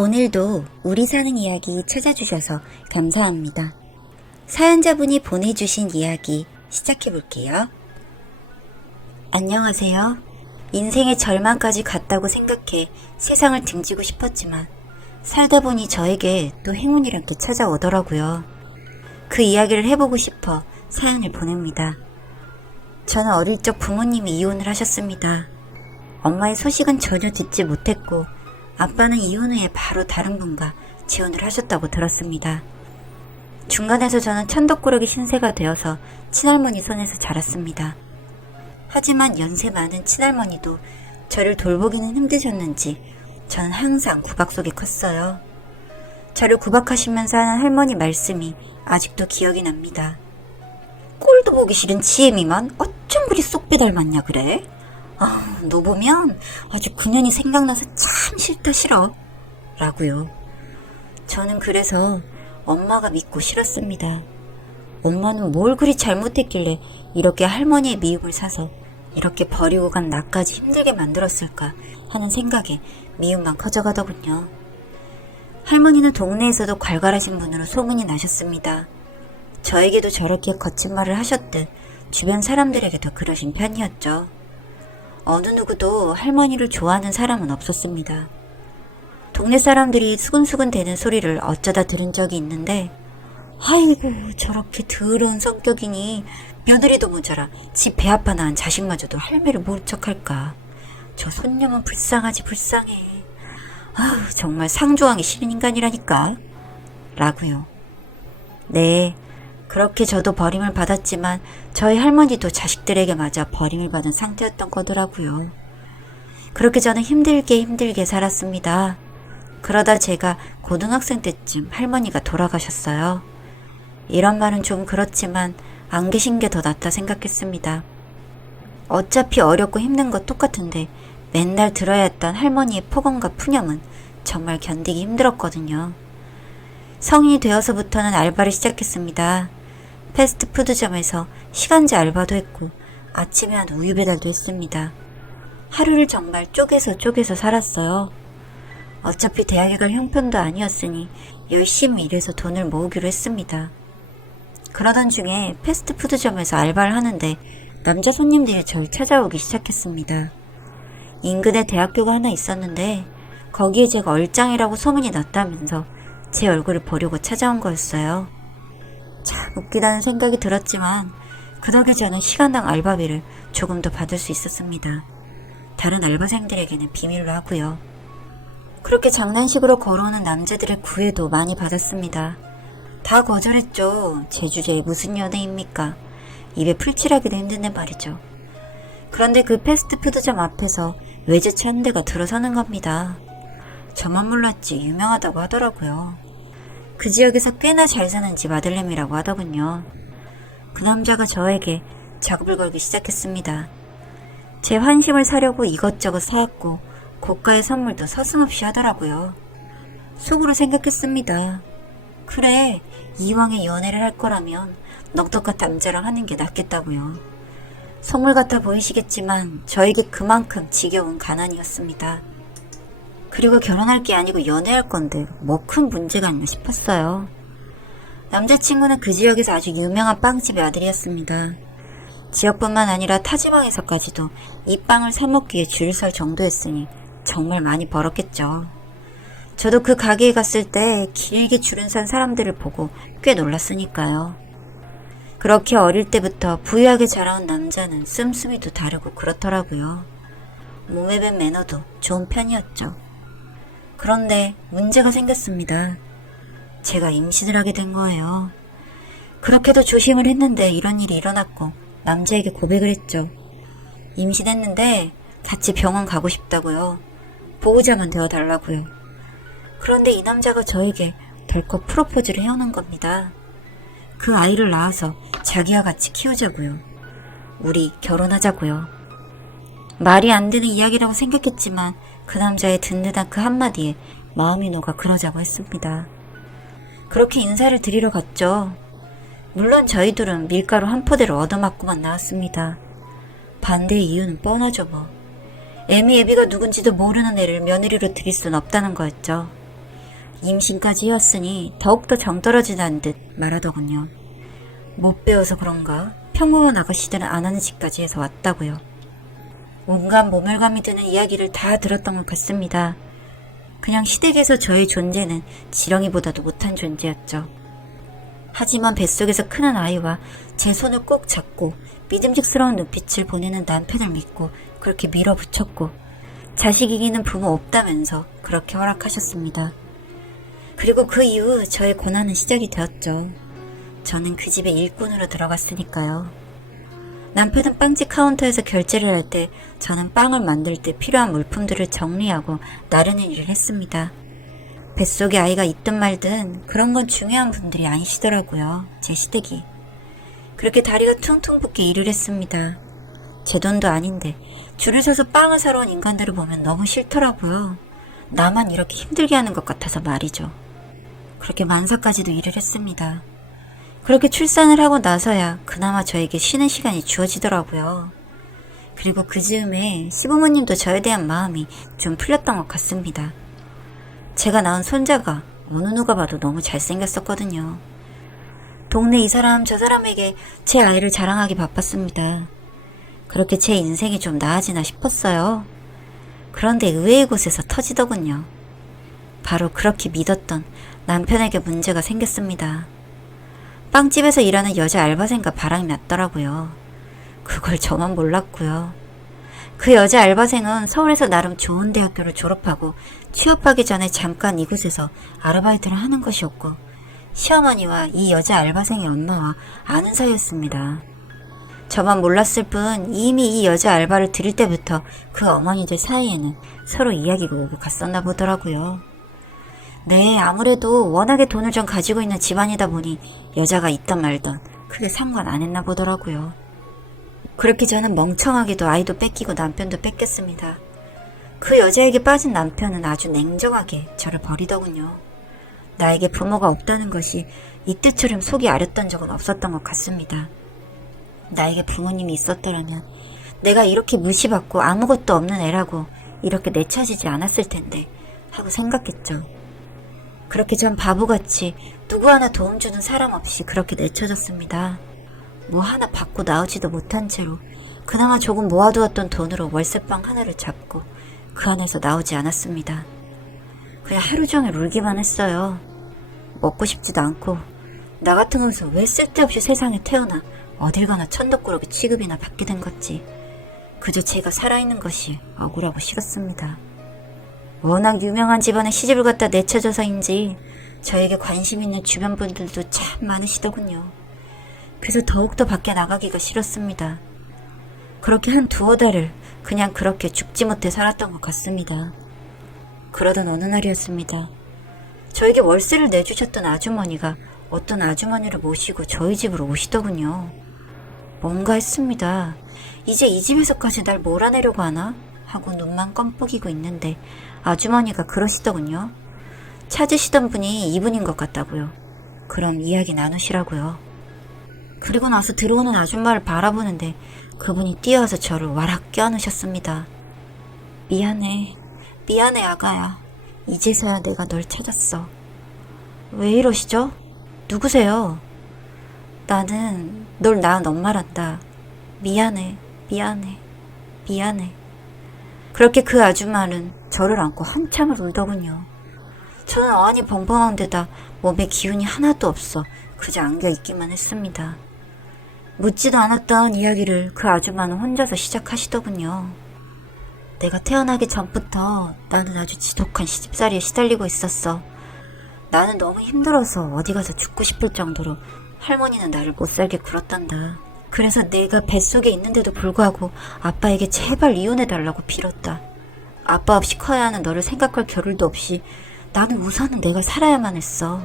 오늘도 우리 사는 이야기 찾아주셔서 감사합니다. 사연자분이 보내주신 이야기 시작해볼게요. 안녕하세요. 인생의 절망까지 갔다고 생각해 세상을 등지고 싶었지만 살다 보니 저에게 또 행운이란 게 찾아오더라고요. 그 이야기를 해보고 싶어 사연을 보냅니다. 저는 어릴 적 부모님이 이혼을 하셨습니다. 엄마의 소식은 전혀 듣지 못했고 아빠는 이혼 후에 바로 다른 분과 재혼을 하셨다고 들었습니다. 중간에서 저는 천덕꾸러기 신세가 되어서 친할머니 손에서 자랐습니다. 하지만 연세 많은 친할머니도 저를 돌보기는 힘드셨는지 저는 항상 구박 속에 컸어요. 저를 구박하시면서 하는 할머니 말씀이 아직도 기억이 납니다. 꼴도 보기 싫은 지혜미만 어쩜 그리 쏙 빼닮았냐 그래? 너 보면 아주 그년이 생각나서 참 싫다 싫어 라고요. 저는 그래서 엄마가 믿고 싫었습니다. 엄마는 뭘 그리 잘못했길래 이렇게 할머니의 미움을 사서 이렇게 버리고 간 나까지 힘들게 만들었을까 하는 생각에 미움만 커져가더군요. 할머니는 동네에서도 괄괄하신 분으로 소문이 나셨습니다. 저에게도 저렇게 거친 말을 하셨듯 주변 사람들에게도 그러신 편이었죠. 어느 누구도 할머니를 좋아하는 사람은 없었습니다. 동네 사람들이 수근수근 대는 소리를 어쩌다 들은 적이 있는데 아이고 저렇게 더러운 성격이니 며느리도 모자라 지 배 아파 낳은 자식마저도 할매를 모른 척할까. 저 손녀만 불쌍하지 불쌍해. 정말 상조하기 싫은 인간이라니까 라고요. 네, 그렇게 저도 버림을 받았지만 저희 할머니도 자식들에게 맞아 버림을 받은 상태였던 거더라고요. 그렇게 저는 힘들게 살았습니다. 그러다 제가 고등학생 때쯤 할머니가 돌아가셨어요. 이런 말은 좀 그렇지만 안 계신 게 더 낫다 생각했습니다. 어차피 어렵고 힘든 거 똑같은데 맨날 들어야 했던 할머니의 폭언과 푸념은 정말 견디기 힘들었거든요. 성인이 되어서부터는 알바를 시작했습니다. 패스트푸드점에서 시간제 알바도 했고 아침에 한 우유 배달도 했습니다. 하루를 정말 쪼개서 살았어요. 어차피 대학에 갈 형편도 아니었으니 열심히 일해서 돈을 모으기로 했습니다. 그러던 중에 패스트푸드점에서 알바를 하는데 남자 손님들이 저를 찾아오기 시작했습니다. 인근에 대학교가 하나 있었는데 거기에 제가 얼짱이라고 소문이 났다면서 제 얼굴을 보려고 찾아온 거였어요. 참 웃기다는 생각이 들었지만 그 덕에 저는 시간당 알바비를 조금 더 받을 수 있었습니다. 다른 알바생들에게는 비밀로 하고요. 그렇게 장난식으로 걸어오는 남자들의 구애도 많이 받았습니다. 다 거절했죠. 제 주제에 무슨 연애입니까? 입에 풀칠하기도 힘든데 말이죠. 그런데 그 패스트푸드점 앞에서 외제차 한 대가 들어서는 겁니다. 저만 몰랐지 유명하다고 하더라고요. 그 지역에서 꽤나 잘 사는 집 아들내미라고 하더군요. 그 남자가 저에게 작업을 걸기 시작했습니다. 제 환심을 사려고 이것저것 사왔고 고가의 선물도 서슴없이 하더라고요. 속으로 생각했습니다. 그래, 이왕에 연애를 할 거라면 넉넉한 남자랑 하는 게 낫겠다고요. 선물 같아 보이시겠지만 저에게 그만큼 지겨운 가난이었습니다. 그리고 결혼할 게 아니고 연애할 건데 뭐 큰 문제가 있나 싶었어요. 남자친구는 그 지역에서 아주 유명한 빵집의 아들이었습니다. 지역뿐만 아니라 타지방에서까지도 이 빵을 사 먹기에 줄을 설 정도였으니 정말 많이 벌었겠죠. 저도 그 가게에 갔을 때 길게 줄은 선 사람들을 보고 꽤 놀랐으니까요. 그렇게 어릴 때부터 부유하게 자라온 남자는 씀씀이도 다르고 그렇더라고요. 몸에 밴 매너도 좋은 편이었죠. 그런데 문제가 생겼습니다. 제가 임신을 하게 된 거예요. 그렇게도 조심을 했는데 이런 일이 일어났고 남자에게 고백을 했죠. 임신했는데 같이 병원 가고 싶다고요. 보호자만 되어달라고요. 그런데 이 남자가 저에게 덜컥 프로포즈를 해오는 겁니다. 그 아이를 낳아서 자기와 같이 키우자고요. 우리 결혼하자고요. 말이 안 되는 이야기라고 생각했지만 그 남자의 든든한 그 한마디에 마음이 녹아 그러자고 했습니다. 그렇게 인사를 드리러 갔죠. 물론 저희들은 밀가루 한 포대를 얻어맞고만 나왔습니다. 반대의 이유는 뻔하죠 뭐. 애미애비가 누군지도 모르는 애를 며느리로 들일 순 없다는 거였죠. 임신까지 해왔으니 더욱더 정떨어지다는 듯 말하더군요. 못 배워서 그런가 평범한 아가씨들은 안 하는 짓까지 해서 왔다고요. 온갖 모멸감이 드는 이야기를 다 들었던 것 같습니다. 그냥 시댁에서 저의 존재는 지렁이보다도 못한 존재였죠. 하지만 뱃속에서 크는 아이와 제 손을 꼭 잡고 믿음직스러운 눈빛을 보내는 남편을 믿고 그렇게 밀어붙였고 자식 이기는 부모 없다면서 그렇게 허락하셨습니다. 그리고 그 이후 저의 고난은 시작이 되었죠. 저는 그 집에 일꾼으로 들어갔으니까요. 남편은 빵집 카운터에서 결제를 할 때 저는 빵을 만들 때 필요한 물품들을 정리하고 나르는 일을 했습니다. 뱃속에 아이가 있든 말든 그런 건 중요한 분들이 아니시더라고요. 제 시댁이. 그렇게 다리가 퉁퉁 붓게 일을 했습니다. 제 돈도 아닌데 줄을 서서 빵을 사러 온 인간들을 보면 너무 싫더라고요. 나만 이렇게 힘들게 하는 것 같아서 말이죠. 그렇게 만사까지도 일을 했습니다. 그렇게 출산을 하고 나서야 그나마 저에게 쉬는 시간이 주어지더라고요. 그리고 그 즈음에 시부모님도 저에 대한 마음이 좀 풀렸던 것 같습니다. 제가 낳은 손자가 어느 누가 봐도 너무 잘생겼었거든요. 동네 이 사람 저 사람에게 제 아이를 자랑하기 바빴습니다. 그렇게 제 인생이 좀 나아지나 싶었어요. 그런데 의외의 곳에서 터지더군요. 바로 그렇게 믿었던 남편에게 문제가 생겼습니다. 빵집에서 일하는 여자 알바생과 바람이 났더라고요. 그걸 저만 몰랐고요. 그 여자 알바생은 서울에서 나름 좋은 대학교를 졸업하고 취업하기 전에 잠깐 이곳에서 아르바이트를 하는 것이었고 시어머니와 이 여자 알바생의 엄마와 아는 사이였습니다. 저만 몰랐을 뿐 이미 이 여자 알바를 들일 때부터 그 어머니들 사이에는 서로 이야기가 오고 갔었나 보더라고요. 네, 아무래도 워낙에 돈을 좀 가지고 있는 집안이다 보니 여자가 있던 말던 크게 상관 안 했나 보더라고요. 그렇게 저는 멍청하게도 아이도 뺏기고 남편도 뺏겼습니다. 그 여자에게 빠진 남편은 아주 냉정하게 저를 버리더군요. 나에게 부모가 없다는 것이 이때처럼 속이 아렸던 적은 없었던 것 같습니다. 나에게 부모님이 있었더라면 내가 이렇게 무시받고 아무것도 없는 애라고 이렇게 내쳐지지 않았을 텐데 하고 생각했죠. 그렇게 전 바보같이 누구 하나 도움 주는 사람 없이 그렇게 내쳐졌습니다. 뭐 하나 받고 나오지도 못한 채로 그나마 조금 모아두었던 돈으로 월세방 하나를 잡고 그 안에서 나오지 않았습니다. 그냥 하루 종일 울기만 했어요. 먹고 싶지도 않고 나 같은 것은 왜 쓸데없이 세상에 태어나 어딜 가나 천덕꾸러기 취급이나 받게 된 건지 그저 제가 살아있는 것이 억울하고 싫었습니다. 워낙 유명한 집안에 시집을 갖다 내쳐져서인지 저에게 관심 있는 주변 분들도 참 많으시더군요. 그래서 더욱더 밖에 나가기가 싫었습니다. 그렇게 한 두어 달을 그냥 그렇게 죽지 못해 살았던 것 같습니다. 그러던 어느 날이었습니다. 저에게 월세를 내주셨던 아주머니가 어떤 아주머니를 모시고 저희 집으로 오시더군요. 뭔가 했습니다. 이제 이 집에서까지 날 몰아내려고 하나? 하고 눈만 껌뻑이고 있는데 아주머니가 그러시더군요. 찾으시던 분이 이분인 것 같다고요. 그럼 이야기 나누시라고요. 그리고 나서 들어오는 아줌마를 바라보는데 그분이 뛰어와서 저를 와락 껴안으셨습니다. 미안해 아가야. 이제서야 내가 널 찾았어. 왜 이러시죠? 누구세요? 나는 널 낳은 엄마란다. 미안해. 그렇게 그 아줌마는 저를 안고 한참을 울더군요. 저는 어안이 벙벙한 데다 몸에 기운이 하나도 없어 그저 안겨있기만 했습니다. 묻지도 않았던 이야기를 그 아줌마는 혼자서 시작하시더군요. 내가 태어나기 전부터 나는 아주 지독한 시집살이에 시달리고 있었어. 나는 너무 힘들어서 어디 가서 죽고 싶을 정도로 할머니는 나를 못살게 굴었단다. 그래서 내가 뱃속에 있는데도 불구하고 아빠에게 제발 이혼해달라고 빌었다. 아빠 없이 커야 하는 너를 생각할 겨를도 없이 나는 우선은 내가 살아야만 했어.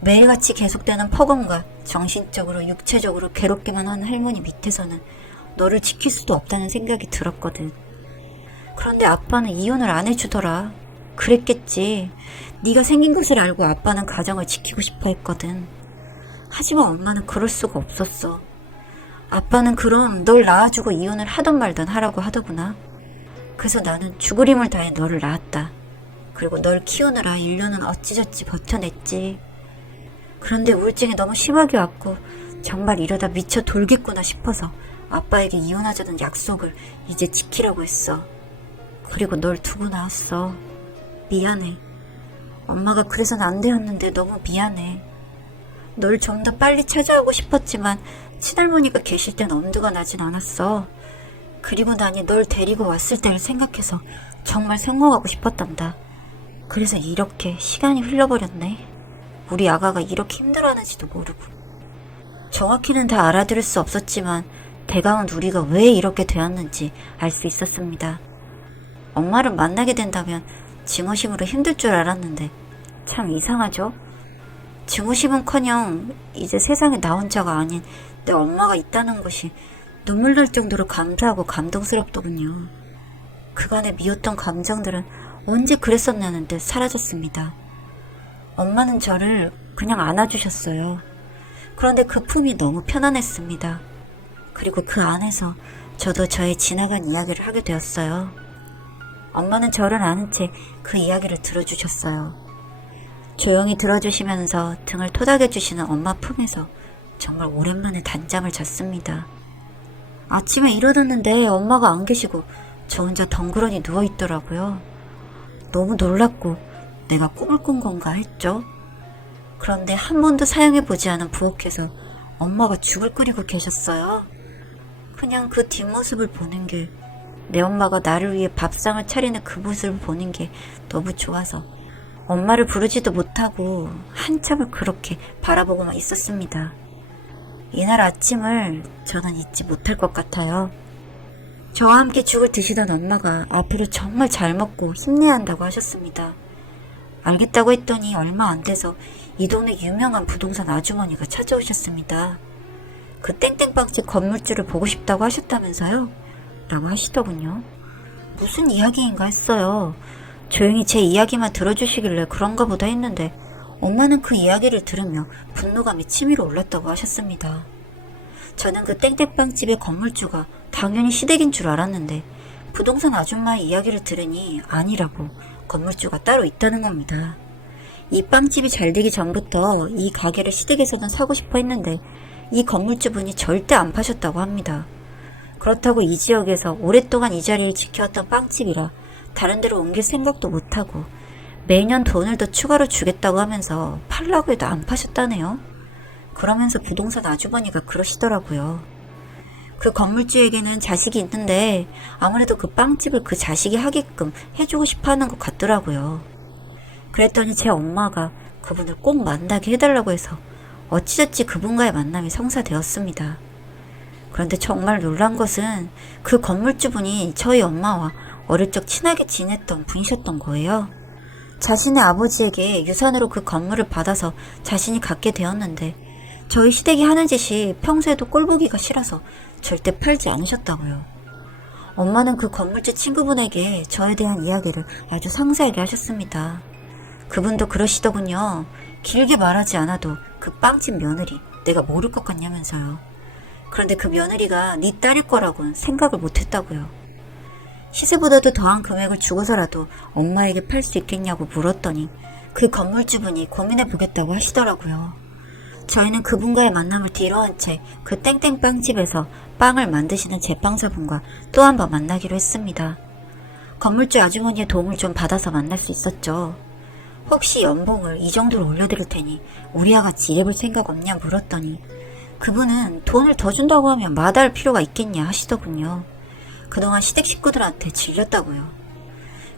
매일같이 계속되는 폭언과 정신적으로 육체적으로 괴롭게만 하는 할머니 밑에서는 너를 지킬 수도 없다는 생각이 들었거든. 그런데 아빠는 이혼을 안 해주더라. 그랬겠지. 네가 생긴 것을 알고 아빠는 가정을 지키고 싶어 했거든. 하지만 엄마는 그럴 수가 없었어. 아빠는 그럼 널 낳아주고 이혼을 하던 말던 하라고 하더구나. 그래서 나는 죽을 힘을 다해 너를 낳았다. 그리고 널 키우느라 1년은 어찌저찌 버텨냈지. 그런데 우울증이 너무 심하게 왔고 정말 이러다 미쳐 돌겠구나 싶어서 아빠에게 이혼하자는 약속을 이제 지키라고 했어. 그리고 널 두고 나왔어. 미안해. 엄마가 그래서는 안 되었는데 너무 미안해. 널 좀 더 빨리 찾아오고 싶었지만 친할머니가 계실 땐 엄두가 나진 않았어. 그리고 나니 널 데리고 왔을 때를 생각해서 정말 성공하고 싶었단다. 그래서 이렇게 시간이 흘러버렸네. 우리 아가가 이렇게 힘들어하는지도 모르고. 정확히는 다 알아들을 수 없었지만 대강은 우리가 왜 이렇게 되었는지 알 수 있었습니다. 엄마를 만나게 된다면 증오심으로 힘들 줄 알았는데 참 이상하죠? 증오심은커녕 이제 세상에 나 혼자가 아닌 내 엄마가 있다는 것이 눈물 날 정도로 감사하고 감동스럽더군요. 그간의 미웠던 감정들은 언제 그랬었냐는 듯 사라졌습니다. 엄마는 저를 그냥 안아주셨어요. 그런데 그 품이 너무 편안했습니다. 그리고 그 안에서 저도 저의 지나간 이야기를 하게 되었어요. 엄마는 저를 아는 채 그 이야기를 들어주셨어요. 조용히 들어주시면서 등을 토닥여주시는 엄마 품에서 정말 오랜만에 단잠을 잤습니다. 아침에 일어났는데 엄마가 안 계시고 저 혼자 덩그러니 누워있더라고요. 너무 놀랐고 내가 꿈을 꾼 건가 했죠. 그런데 한 번도 사용해보지 않은 부엌에서 엄마가 죽을 끓이고 계셨어요. 그냥 그 뒷모습을 보는 게, 내 엄마가 나를 위해 밥상을 차리는 그 모습을 보는 게 너무 좋아서 엄마를 부르지도 못하고 한참을 그렇게 바라보고만 있었습니다. 이날 아침을 저는 잊지 못할 것 같아요. 저와 함께 죽을 드시던 엄마가 앞으로 정말 잘 먹고 힘내야 한다고 하셨습니다. 알겠다고 했더니 얼마 안 돼서 이 동네 유명한 부동산 아주머니가 찾아오셨습니다. 그 땡땡빵집 건물주를 보고 싶다고 하셨다면서요? 라고 하시더군요. 무슨 이야기인가 했어요. 조용히 제 이야기만 들어주시길래 그런가 보다 했는데 엄마는 그 이야기를 들으며 분노감이 치밀어 올랐다고 하셨습니다. 저는 그 땡땡빵집의 건물주가 당연히 시댁인 줄 알았는데 부동산 아줌마의 이야기를 들으니 아니라고, 건물주가 따로 있다는 겁니다. 이 빵집이 잘 되기 전부터 이 가게를 시댁에서는 사고 싶어 했는데 이 건물주분이 절대 안 파셨다고 합니다. 그렇다고 이 지역에서 오랫동안 이 자리를 지켜왔던 빵집이라 다른 데로 옮길 생각도 못하고 매년 돈을 더 추가로 주겠다고 하면서 팔라고 해도 안 파셨다네요. 그러면서 부동산 아주머니가 그러시더라고요. 그 건물주에게는 자식이 있는데 아무래도 그 빵집을 그 자식이 하게끔 해주고 싶어 하는 것 같더라고요. 그랬더니 제 엄마가 그분을 꼭 만나게 해달라고 해서 어찌저찌 그분과의 만남이 성사되었습니다. 그런데 정말 놀란 것은 그 건물주분이 저희 엄마와 어릴 적 친하게 지냈던 분이셨던 거예요. 자신의 아버지에게 유산으로 그 건물을 받아서 자신이 갖게 되었는데 저희 시댁이 하는 짓이 평소에도 꼴보기가 싫어서 절대 팔지 않으셨다고요. 엄마는 그 건물주 친구분에게 저에 대한 이야기를 아주 상세하게 하셨습니다. 그분도 그러시더군요. 길게 말하지 않아도 그 빵집 며느리 내가 모를 것 같냐면서요. 그런데 그 며느리가 네 딸일 거라고는 생각을 못했다고요. 시세보다도 더한 금액을 주고서라도 엄마에게 팔 수 있겠냐고 물었더니 그 건물주분이 고민해보겠다고 하시더라고요. 저희는 그분과의 만남을 뒤로한 채 그 땡땡빵집에서 빵을 만드시는 제빵사분과 또 한 번 만나기로 했습니다. 건물주 아주머니의 도움을 좀 받아서 만날 수 있었죠. 혹시 연봉을 이 정도로 올려드릴 테니 우리와 같이 일해볼 생각 없냐 물었더니 그분은 돈을 더 준다고 하면 마다할 필요가 있겠냐 하시더군요. 그동안 시댁 식구들한테 질렸다고요.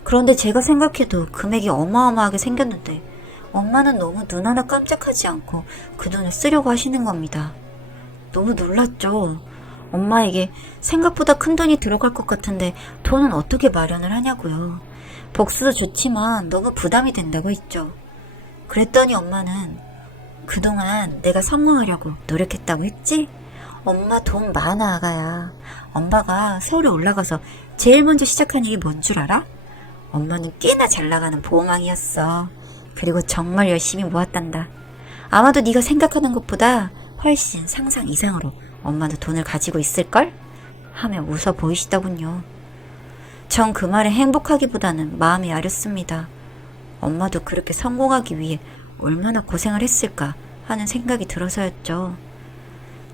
그런데 제가 생각해도 금액이 어마어마하게 생겼는데 엄마는 너무 눈 하나 깜짝하지 않고 그 돈을 쓰려고 하시는 겁니다. 너무 놀랐죠. 엄마에게 생각보다 큰 돈이 들어갈 것 같은데 돈은 어떻게 마련을 하냐고요. 복수도 좋지만 너무 부담이 된다고 했죠. 그랬더니 엄마는 그동안 내가 성공하려고 노력했다고 했지? 엄마 돈 많아 아가야. 엄마가 서울에 올라가서 제일 먼저 시작한 일이 뭔 줄 알아? 엄마는 꽤나 잘 나가는 보험왕이었어. 그리고 정말 열심히 모았단다. 아마도 네가 생각하는 것보다 훨씬 상상 이상으로 엄마도 돈을 가지고 있을걸? 하며 웃어 보이시더군요. 전 그 말에 행복하기보다는 마음이 아렸습니다. 엄마도 그렇게 성공하기 위해 얼마나 고생을 했을까 하는 생각이 들어서였죠.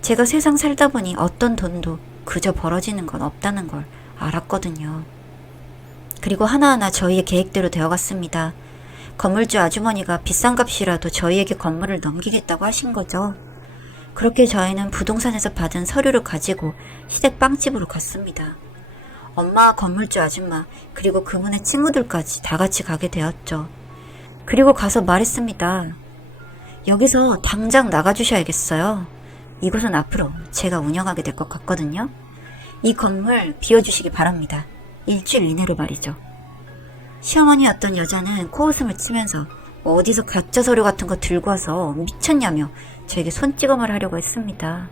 제가 세상 살다 보니 어떤 돈도 그저 벌어지는 건 없다는 걸 알았거든요. 그리고 하나하나 저희의 계획대로 되어갔습니다. 건물주 아주머니가 비싼 값이라도 저희에게 건물을 넘기겠다고 하신 거죠. 그렇게 저희는 부동산에서 받은 서류를 가지고 시댁 빵집으로 갔습니다. 엄마와 건물주 아줌마 그리고 그분의 친구들까지 다 같이 가게 되었죠. 그리고 가서 말했습니다. 여기서 당장 나가주셔야겠어요. 이곳은 앞으로 제가 운영하게 될 것 같거든요. 이 건물 비워주시기 바랍니다. 일주일 이내로 말이죠. 시어머니였던 여자는 코웃음을 치면서 어디서 가짜 서류 같은 거 들고 와서 미쳤냐며 저에게 손찌검을 하려고 했습니다.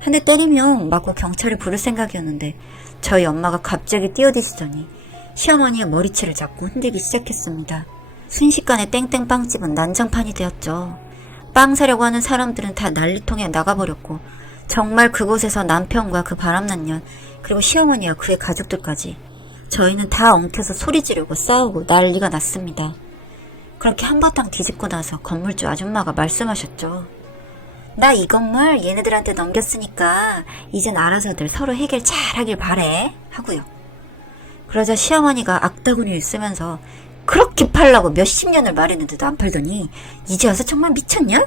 한 대 때리면 맞고 경찰을 부를 생각이었는데 저희 엄마가 갑자기 뛰어드시더니 시어머니의 머리채를 잡고 흔들기 시작했습니다. 순식간에 땡땡빵집은 난장판이 되었죠. 빵 사려고 하는 사람들은 다 난리통에 나가버렸고 정말 그곳에서 남편과 그 바람난 년 그리고 시어머니와 그의 가족들까지 저희는 다 엉켜서 소리 지르고 싸우고 난리가 났습니다. 그렇게 한바탕 뒤집고 나서 건물주 아줌마가 말씀하셨죠. 나 이 건물 얘네들한테 넘겼으니까 이젠 알아서들 서로 해결 잘하길 바래 하고요. 그러자 시어머니가 악다구니를 쓰면서 그렇게 팔라고 몇십 년을 말했는데도 안 팔더니 이제 와서 정말 미쳤냐?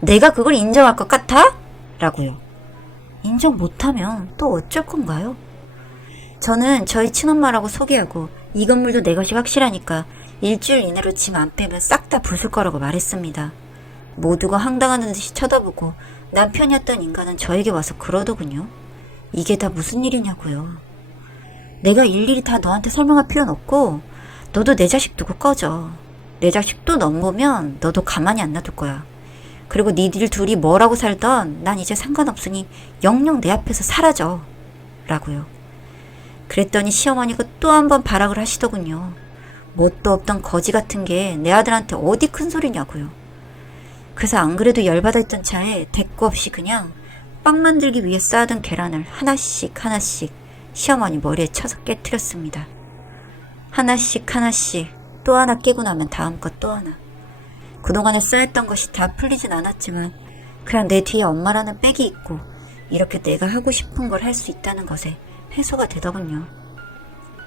내가 그걸 인정할 것 같아? 라고요. 인정 못하면 또 어쩔 건가요? 저는 저희 친엄마라고 소개하고 이 건물도 내 것이 확실하니까 일주일 이내로 짐 안 빼면 싹 다 부술 거라고 말했습니다. 모두가 황당하는 듯이 쳐다보고 남편이었던 인간은 저에게 와서 그러더군요. 이게 다 무슨 일이냐고요. 내가 일일이 다 너한테 설명할 필요는 없고 너도 내 자식 두고 꺼져. 내 자식 또 넘보면 너도 가만히 안 놔둘 거야. 그리고 니들 둘이 뭐라고 살던 난 이제 상관없으니 영영 내 앞에서 사라져. 라고요. 그랬더니 시어머니가 또 한 번 발악을 하시더군요. 뭣도 없던 거지 같은 게 내 아들한테 어디 큰 소리냐고요. 그래서 안 그래도 열받아 있던 차에 대꾸 없이 그냥 빵 만들기 위해 쌓아둔 계란을 하나씩 하나씩 시어머니 머리에 쳐서 깨트렸습니다. 하나씩 하나씩 또 하나 깨고 나면 다음 것 또 하나. 그동안에 쌓였던 것이 다 풀리진 않았지만 그냥 내 뒤에 엄마라는 백이 있고 이렇게 내가 하고 싶은 걸 할 수 있다는 것에 해소가 되더군요.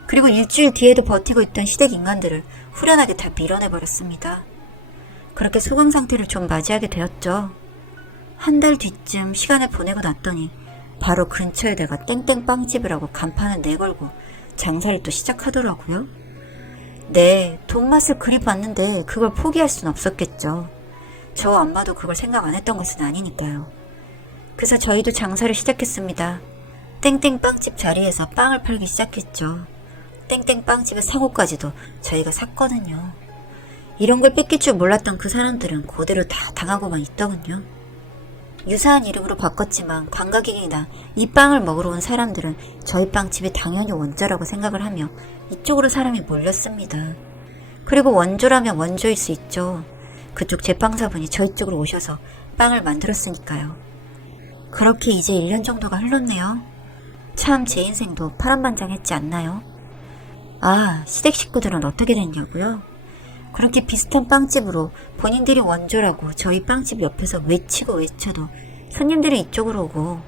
그리고 일주일 뒤에도 버티고 있던 시댁 인간들을 후련하게 다 밀어내버렸습니다. 그렇게 소강 상태를 좀 맞이하게 되었죠. 한 달 뒤쯤 시간을 보내고 났더니 바로 근처에 내가 땡땡빵집이라고 간판을 내걸고 장사를 또 시작하더라고요. 네, 돈맛을 그리 봤는데 그걸 포기할 순 없었겠죠. 저 엄마도 그걸 생각 안 했던 것은 아니니까요. 그래서 저희도 장사를 시작했습니다. 땡땡빵집 자리에서 빵을 팔기 시작했죠. 땡땡빵집의 상호까지도 저희가 샀거든요. 이런 걸 뺏길 줄 몰랐던 그 사람들은 그대로 다 당하고만 있더군요. 유사한 이름으로 바꿨지만 관광객이나 이 빵을 먹으러 온 사람들은 저희 빵집이 당연히 원조라고 생각을 하며 이쪽으로 사람이 몰렸습니다. 그리고 원조라면 원조일 수 있죠. 그쪽 제빵사분이 저희 쪽으로 오셔서 빵을 만들었으니까요. 그렇게 이제 1년 정도가 흘렀네요. 참 제 인생도 파란만장했지 않나요? 아, 시댁 식구들은 어떻게 됐냐고요? 그렇게 비슷한 빵집으로 본인들이 원조라고 저희 빵집 옆에서 외치고 외쳐도 손님들이 이쪽으로 오고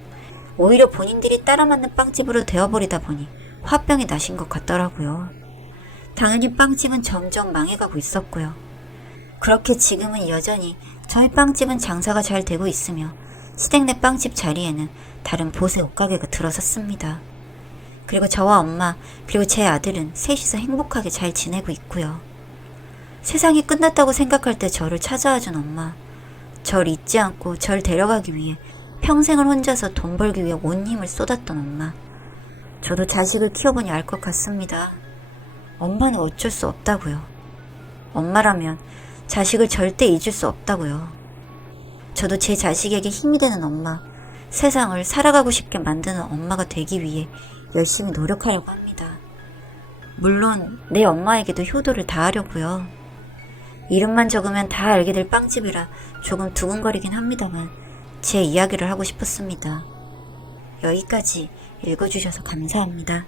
오히려 본인들이 따라 맞는 빵집으로 되어버리다 보니 화병이 나신 것 같더라고요. 당연히 빵집은 점점 망해가고 있었고요. 그렇게 지금은 여전히 저희 빵집은 장사가 잘 되고 있으며 시댁 내 빵집 자리에는 다른 보세 옷가게가 들어섰습니다. 그리고 저와 엄마 그리고 제 아들은 셋이서 행복하게 잘 지내고 있고요. 세상이 끝났다고 생각할 때 저를 찾아와준 엄마, 절 잊지 않고 절 데려가기 위해 평생을 혼자서 돈 벌기 위해 온 힘을 쏟았던 엄마. 저도 자식을 키워보니 알 것 같습니다. 엄마는 어쩔 수 없다고요. 엄마라면 자식을 절대 잊을 수 없다고요. 저도 제 자식에게 힘이 되는 엄마, 세상을 살아가고 싶게 만드는 엄마가 되기 위해 열심히 노력하려고 합니다. 물론 내 엄마에게도 효도를 다하려고요. 이름만 적으면 다 알게 될 빵집이라 조금 두근거리긴 합니다만 제 이야기를 하고 싶었습니다. 여기까지 읽어주셔서 감사합니다.